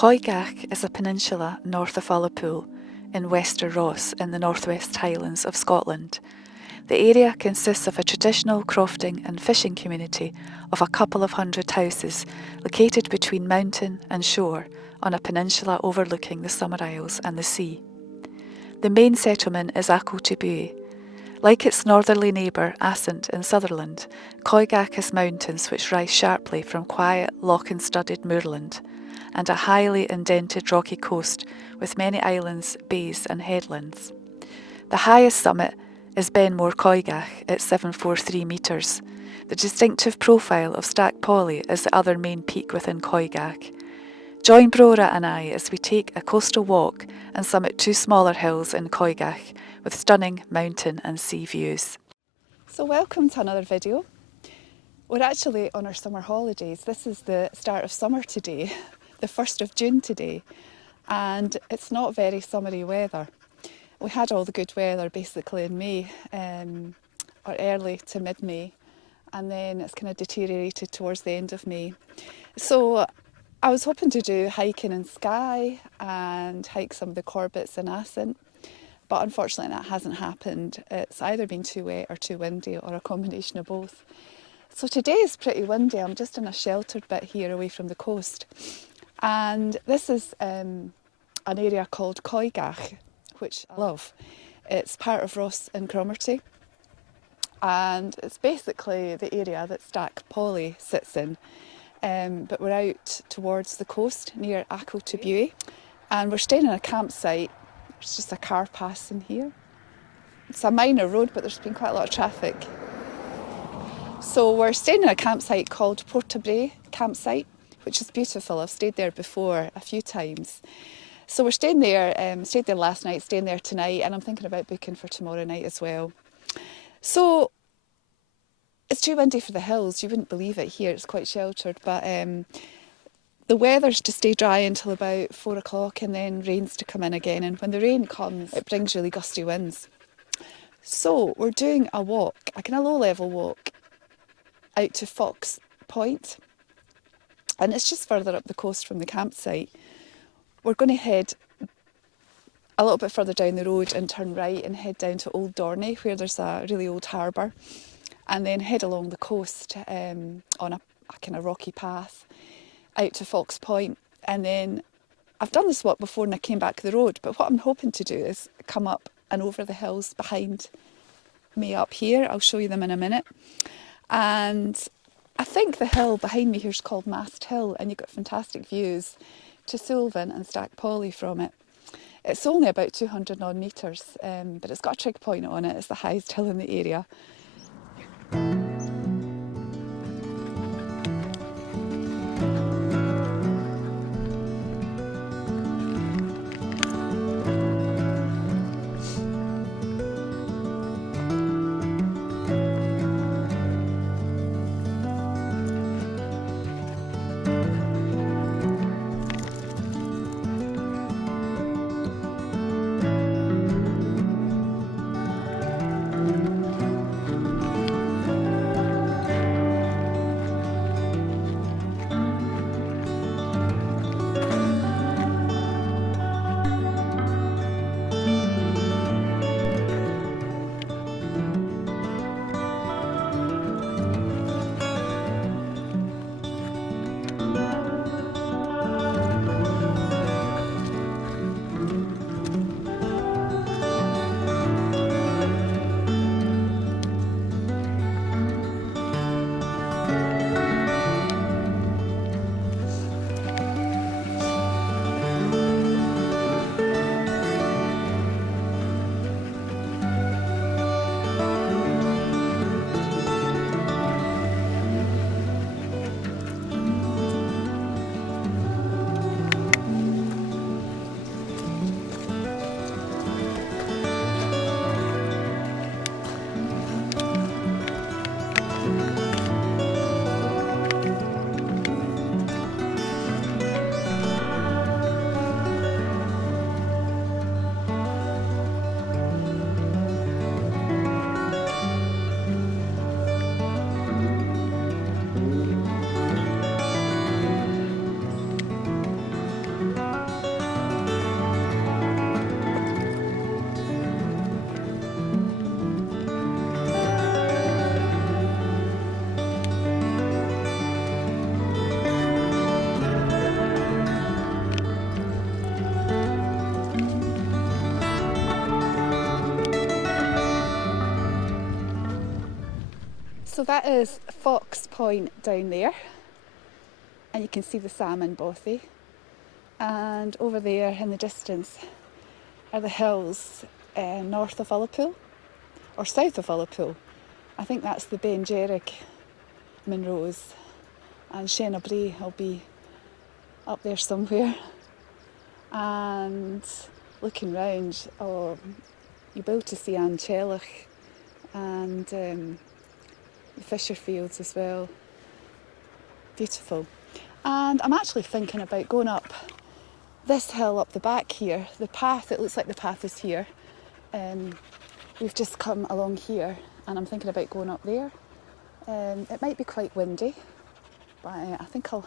Coigach is a peninsula north of Ullapool in Wester Ross in the Northwest Highlands of Scotland. The area consists of a traditional crofting and fishing community of a couple of hundred houses located between mountain and shore on a peninsula overlooking the Summer Isles and the sea. The main settlement is Buie. Like its northerly neighbour Assynt in Sutherland, Coigach has mountains which rise sharply from quiet loch-studded moorland, and a highly indented rocky coast with many islands, bays and headlands. The highest summit is Benmore Coigach at 743 metres. The distinctive profile of Stack Polly is the other main peak within Coigach. Join Brora and I as we take a coastal walk and summit two smaller hills in Coigach with stunning mountain and sea views. So welcome to another video. We're actually on our summer holidays. This is the start of summer today, the 1st of June today, and it's not very summery weather. We had all the good weather basically in May, or early to mid-May, and then it's kind of deteriorated towards the end of May. So I was hoping to do hiking in Skye and hike some of the Corbetts in Assynt, but unfortunately that hasn't happened. It's either been too wet or too windy or a combination of both. So today is pretty windy. I'm just in a sheltered bit here away from the coast, and this is an area called Coigach, which I love. It's part of Ross and Cromarty, and it's basically the area that Stack Polly sits in. But we're out towards the coast near Buie, and we're staying in a campsite. There's just a car passing here. It's a minor road, but there's been quite a lot of traffic. So we're staying in a campsite called Portabray campsite, which is beautiful. I've stayed there before a few times. So we're staying there, stayed there last night, staying there tonight, and I'm thinking about booking for tomorrow night as well. So it's too windy for the hills. You wouldn't believe it here. It's quite sheltered, but the weather's to stay dry until about 4 o'clock, and then rain's to come in again. And when the rain comes, it brings really gusty winds. So we're doing a walk, a kind of low-level walk, out to Fox Point, and it's just further up the coast from the campsite. We're going to head a little bit further down the road and turn right and head down to Old Dorney, where there's a really old harbour, and then head along the coast on a kind of rocky path out to Fox Point. And then I've done this walk before and I came back the road, but what I'm hoping to do is come up and over the hills behind me up here. I'll show you them in a minute. And I think the hill behind me here is called Mast Hill, and you've got fantastic views to Sullivan and Stack Polly from it. It's only about 200 odd metres, but it's got a trig point on it. It's the highest hill in the area. So that is Fox Point down there, and you can see the Salmon Bothy. And over there in the distance are the hills north of Ullapool, or south of Ullapool. I think that's the Ben Jerrick Munros, and Shenna Bray will be up there somewhere. And looking round, you'll be able to see Anchellach and the Fisher Fields as well. Beautiful. And I'm actually thinking about going up this hill up the back here. The path, it looks like the path is here. We've just come along here, and I'm thinking about going up there. It might be quite windy, but I think I'll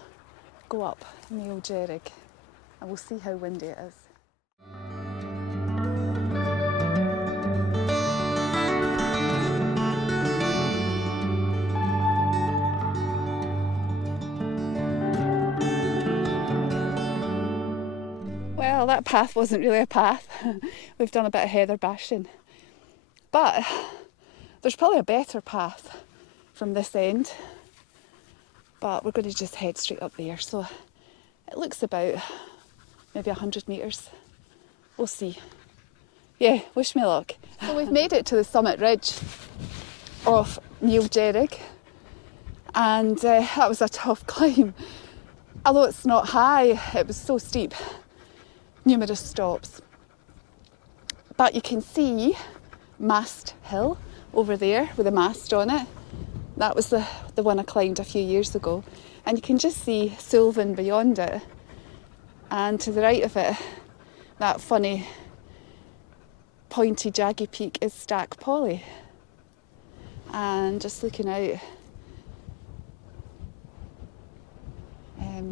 go up Neil Jerrig, and we'll see how windy it is. Well, that path wasn't really a path. We've done a bit of heather bashing. But there's probably a better path from this end. But we're going to just head straight up there. So it looks about maybe 100 metres. We'll see. Yeah, wish me luck. So we've made it to the summit ridge of Neil Jerrig. And that was a tough climb. Although it's not high, it was so steep. Numerous stops. But you can see Mast Hill over there with a mast on it. That was the one I climbed a few years ago. And you can just see Sullivan beyond it. And to the right of it, that funny pointy jaggy peak is Stack Polly. And just looking out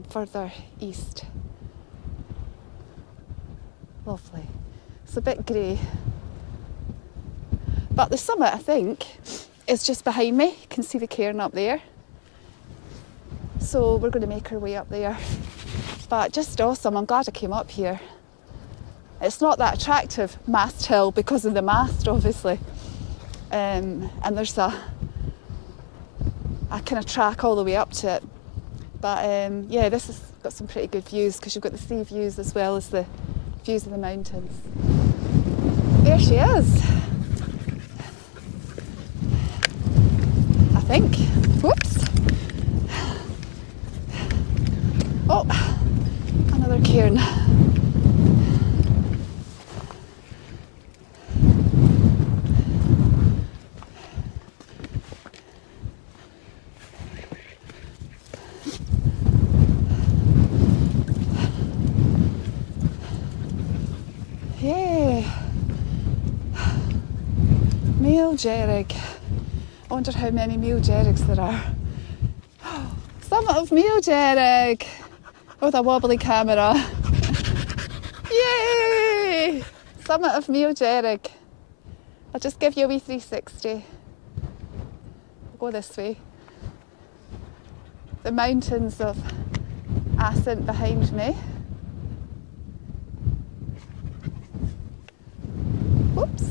further east. Lovely. It's a bit grey. But the summit, I think, is just behind me. You can see the cairn up there. So we're going to make our way up there. But just awesome. I'm glad I came up here. It's not that attractive, Mast Hill, because of the mast, obviously. And there's a kind of track all the way up to it. But yeah, this has got some pretty good views, because you've got the sea views as well as the views of the mountains. There she is. I think. Whoops. Oh, another cairn. Yeah. Neil Jerrig. I wonder how many Neil Jerrigs there are. Summit of Neil Jerrig with a wobbly camera. Yay! Summit of Neil Jerrig. I'll just give you a wee 360. We'll go this way. The mountains of Ascent behind me. Whoops.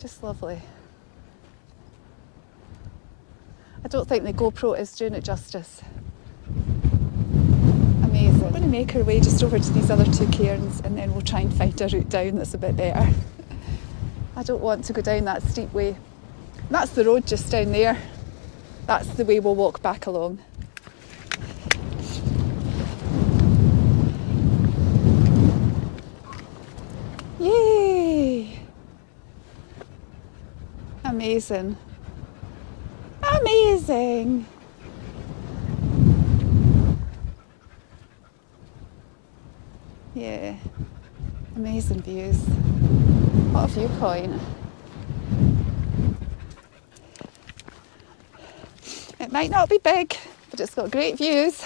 Just lovely. I don't think the GoPro is doing it justice. Amazing. We're going to make our way just over to these other two cairns, and then we'll try and find a route down that's a bit better. I don't want to go down that steep way. That's the road just down there. That's the way we'll walk back along. Yay! Amazing. Amazing! Yeah, amazing views. What a viewpoint. It might not be big, but it's got great views.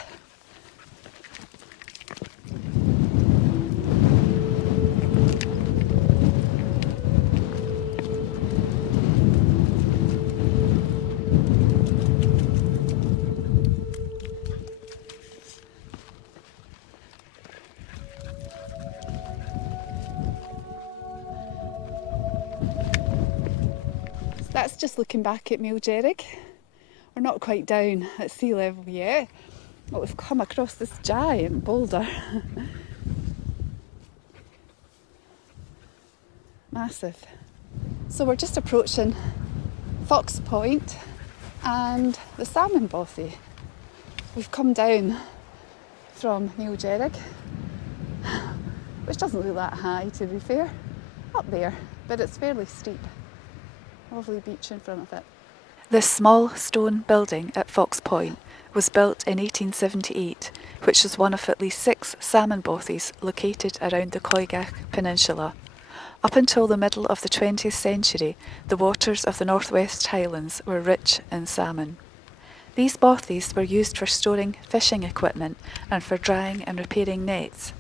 just looking back at Milgerrig. We're not quite down at sea level yet, but we've come across this giant boulder. Massive. So we're just approaching Fox Point and the Salmon Bothy. We've come down from Milgerrig, which doesn't look that high to be fair, up there, but it's fairly steep. Lovely beach in front of it. This small stone building at Fox Point was built in 1878, which is one of at least 6 salmon bothies located around the Coigach Peninsula. Up until the middle of the 20th century, the waters of the Northwest Highlands were rich in salmon. These bothies were used for storing fishing equipment and for drying and repairing nets.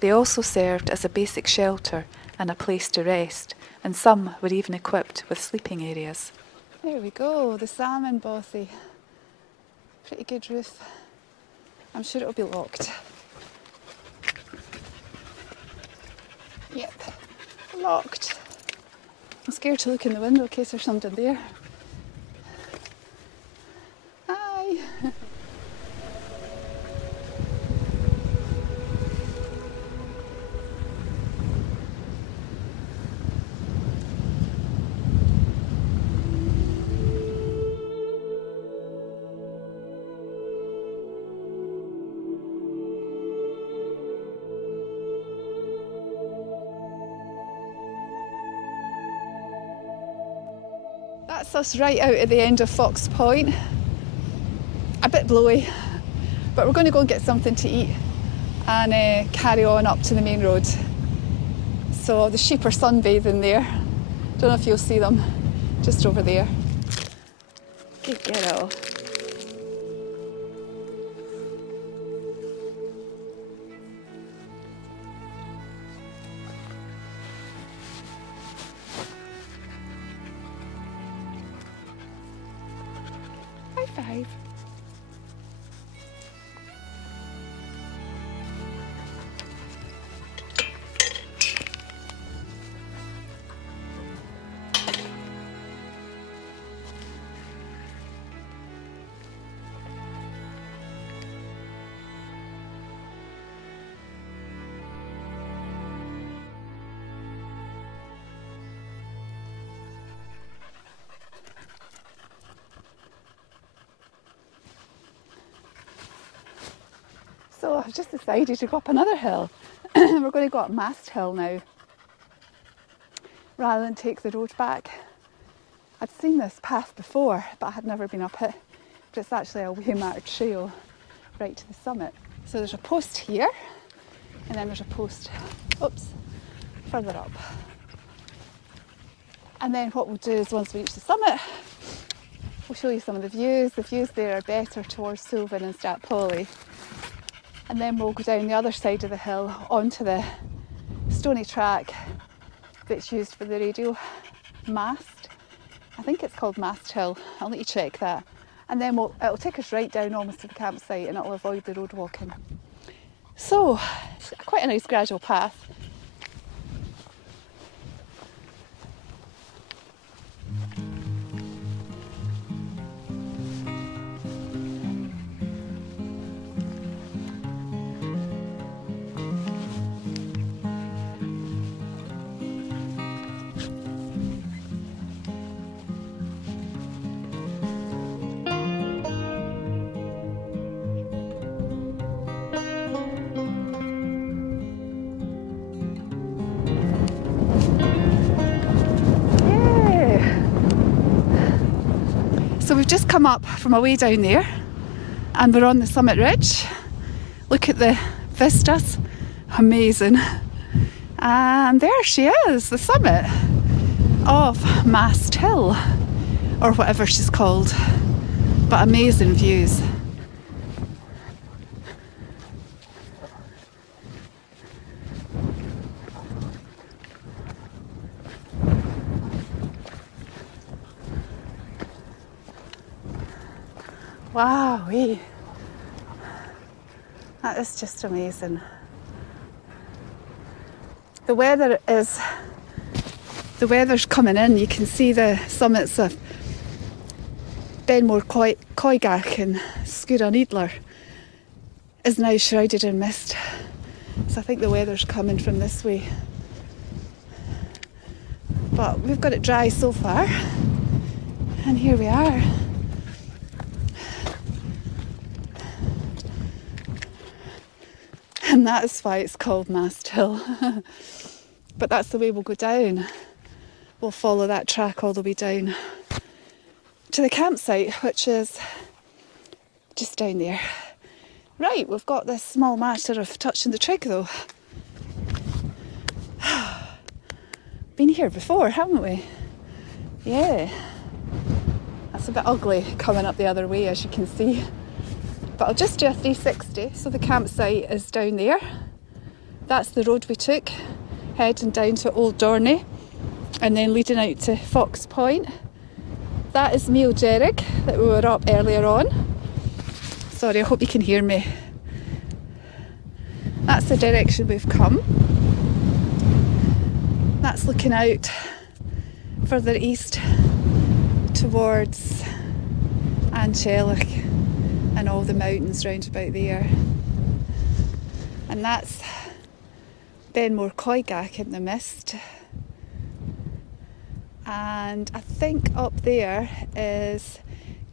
They also served as a basic shelter and a place to rest, and some were even equipped with sleeping areas. There we go, the Salmon Bothy. Pretty good roof. I'm sure it'll be locked. Yep, locked. I'm scared to look in the window in case there's something there. Hi. That's us right out at the end of Fox Point. A bit blowy, but we're going to go and get something to eat and carry on up to the main road. So the sheep are sunbathing there. Don't know if you'll see them, just over there. Good girl. High five. So I've just decided to go up another hill. We're going to go up Mast Hill now, rather than take the road back. I'd seen this path before, but I had never been up it. But it's actually a waymarked trail right to the summit. So there's a post here, and then there's a post, further up. And then what we'll do is once we reach the summit, we'll show you some of the views. The views there are better towards Sylvan and Stratpolly. And then we'll go down the other side of the hill onto the stony track that's used for the radio mast. I think it's called Mast Hill. I'll need to check that. And then it'll take us right down almost to the campsite and it'll avoid the road walking. So, it's quite a nice gradual path. So we've just come up from away down there and we're on the summit ridge. Look at the vistas, amazing. And there she is, the summit of Mast Hill, or whatever she's called, but amazing views. Wowee, that is just amazing. The weather's coming in. You can see the summits of Benmore Coigach and Skura Needler is now shrouded in mist. So I think the weather's coming from this way. But we've got it dry so far. And here we are. And that is why it's called Mast Hill. But that's the way we'll go down. We'll follow that track all the way down to the campsite, which is just down there. Right, we've got this small matter of touching the trig though. Been here before, haven't we? Yeah. That's a bit ugly coming up the other way, as you can see. But I'll just do a 360. So the campsite is down there. That's the road we took, heading down to Old Dorney and then leading out to Fox Point. That is Meal Jerrig that we were up earlier on. Sorry, I hope you can hear me. That's the direction we've come. That's looking out further east towards Anchelic and all the mountains round about there. And that's Benmore Coigach in the mist. And I think up there is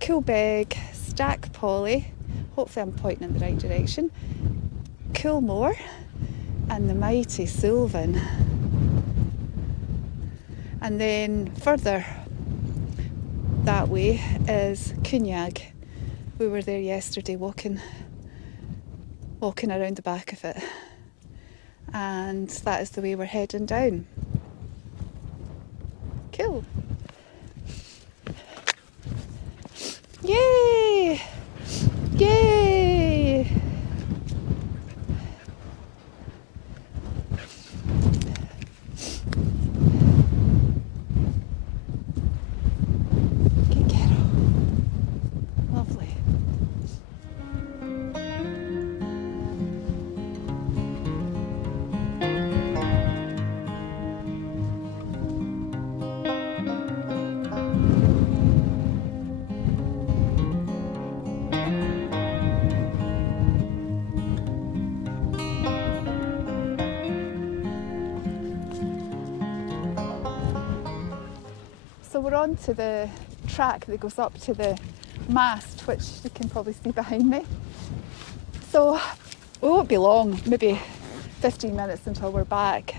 Coigach, Stack Polly, hopefully I'm pointing in the right direction, Coolmore and the mighty Sullivan. And then further that way is Coigach. We were there yesterday walking around the back of it. And that is the way we're heading down. Cool. Yay! Yay! Good girl. Lovely. So we're on to the track that goes up to the mast, which you can probably see behind me. So we won't be long, maybe 15 minutes until we're back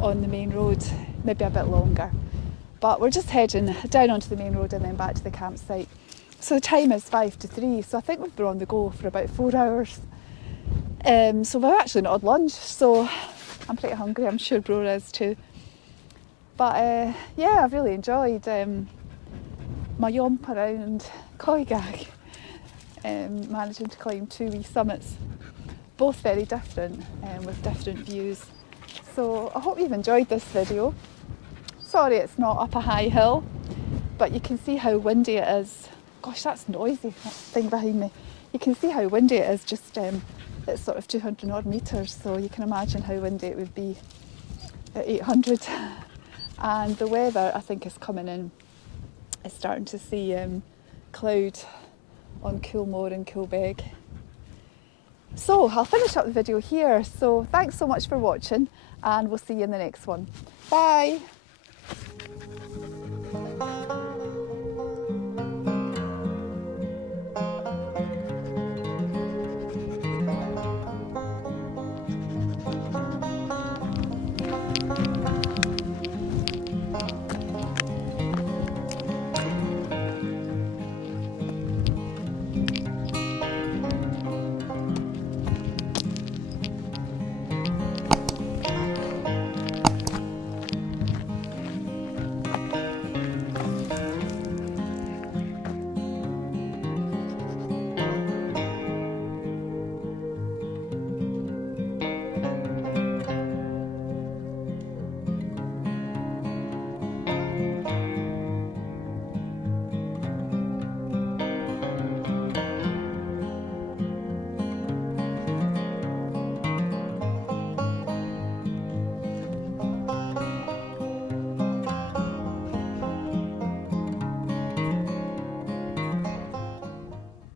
on the main road, maybe a bit longer. But we're just heading down onto the main road and then back to the campsite. So the time is 5 to 3, so I think we've been on the go for about 4 hours. So we've actually not had lunch, so I'm pretty hungry, I'm sure Bro is too. But yeah, I've really enjoyed my yomp around Coigach, managing to climb 2 wee summits, both very different with different views. So I hope you've enjoyed this video. Sorry it's not up a high hill, but you can see how windy it is. Gosh, that's noisy, that thing behind me. You can see how windy it is, just it's sort of 200 odd metres, so you can imagine how windy it would be at 800. And the weather, I think, is coming in. It's starting to see cloud on Coolmore and Coigach. So I'll finish up the video here. So thanks so much for watching, and we'll see you in the next one. Bye.